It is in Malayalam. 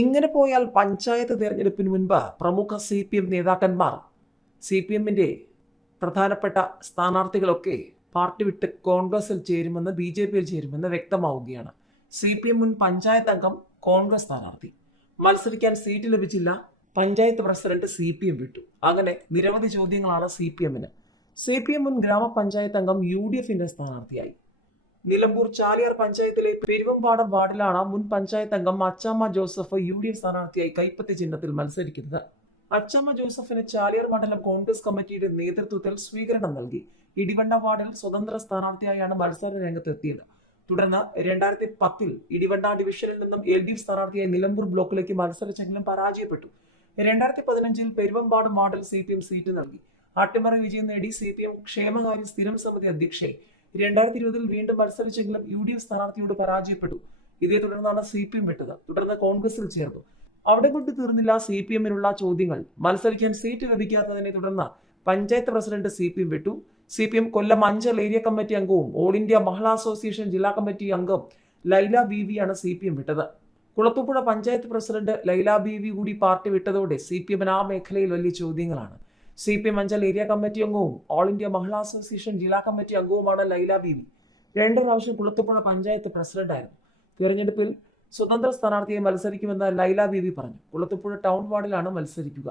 ഇങ്ങനെ പോയാൽ പഞ്ചായത്ത് തെരഞ്ഞെടുപ്പിന് മുൻപ് പ്രമുഖ CPM നേതാക്കന്മാർ CPMന്റെ പ്രധാനപ്പെട്ട സ്ഥാനാർത്ഥികളൊക്കെ പാർട്ടി വിട്ട് കോൺഗ്രസിൽ ചേരുമെന്ന് BJPയിൽ ചേരുമെന്ന് വ്യക്തമാവുകയാണ്. CPM മുൻ പഞ്ചായത്ത് അംഗം കോൺഗ്രസ് സ്ഥാനാർത്ഥി മത്സരിക്കാൻ സീറ്റ് ലഭിച്ചില്ല. പഞ്ചായത്ത് പ്രസിഡന്റ് CPM വിട്ടു. അങ്ങനെ നിരവധി ചോദ്യങ്ങളാണ് CPMന്. CPM മുൻ ഗ്രാമപഞ്ചായത്ത് അംഗം UDFന്റെ സ്ഥാനാർത്ഥിയായി. നിലമ്പൂർ ചാലിയാർ പഞ്ചായത്തിലെ പെരുവമ്പാടം വാർഡിലാണ് മുൻ പഞ്ചായത്ത് അംഗം അച്ചാമ്മ ജോസഫ് UDF സ്ഥാനാർത്ഥിയായി കൈപ്പത്തി ചിഹ്നത്തിൽ മത്സരിക്കുന്നത്. അച്ചാമ്മ ജോസഫിന് ചാലിയാർ മണ്ഡലം കോൺഗ്രസ് കമ്മിറ്റിയുടെ നേതൃത്വത്തിൽ സ്വീകരണം നൽകി. ഇടിവണ്ണ വാർഡിൽ സ്വതന്ത്ര സ്ഥാനാർത്ഥിയായാണ് മത്സര രംഗത്തെത്തിയത്. തുടർന്ന് 2010 ഇടിവണ്ണ ഡിവിഷനിൽ നിന്നും LDF സ്ഥാനാർത്ഥിയായി നിലമ്പൂർ ബ്ലോക്കിലേക്ക് മത്സരിച്ചെങ്കിലും പരാജയപ്പെട്ടു. 2015 പെരുവമ്പാടം വാർഡിൽ CPM സീറ്റ് നൽകി. അട്ടിമറി വിജയം നേടി CPM ക്ഷേമകാര്യ സ്ഥിരം സമിതി അധ്യക്ഷയായി. 2020 വീണ്ടും മത്സരിച്ചെങ്കിലും UDF സ്ഥാനാർത്ഥിയോട് പരാജയപ്പെട്ടു. ഇതേ തുടർന്നാണ് CPM വിട്ടത്. തുടർന്ന് കോൺഗ്രസിൽ ചേർന്നു. അവിടെ കൊണ്ട് തീർന്നില്ല CPMനുള്ള ചോദ്യങ്ങൾ. മത്സരിക്കാൻ സീറ്റ് ലഭിക്കാത്തതിനെ തുടർന്ന് പഞ്ചായത്ത് പ്രസിഡന്റ് CPM വിട്ടു. CPM കൊല്ലം 5 ഏരിയ കമ്മിറ്റി അംഗവും ഓൾ ഇന്ത്യ മഹിളാ അസോസിയേഷൻ ജില്ലാ കമ്മിറ്റി അംഗം ലൈല ബീവിയാണ് CPM വിട്ടത്. കുളത്തൂപ്പുഴ പഞ്ചായത്ത് പ്രസിഡന്റ് ലൈല ബീവി കൂടി പാർട്ടി വിട്ടതോടെ CPMന് ആ മേഖലയിൽ വലിയ ചോദ്യങ്ങളാണ്. CPM 5 ഏരിയ കമ്മിറ്റി അംഗവും ഓൾ ഇന്ത്യ മഹിളാ അസോസിയേഷൻ ജില്ലാ കമ്മിറ്റി അംഗവുമാണ് ലൈല ബീവി. 2 പ്രാവശ്യം കുളത്തൂപ്പുഴ പഞ്ചായത്ത് പ്രസിഡന്റായിരുന്നു. തിരഞ്ഞെടുപ്പിൽ സ്വതന്ത്ര സ്ഥാനാർത്ഥിയെ മത്സരിക്കുമെന്ന് ലൈല ബീവി പറഞ്ഞു. കുളത്തൂപ്പുഴ ടൗൺ വാർഡിലാണ് മത്സരിക്കുക.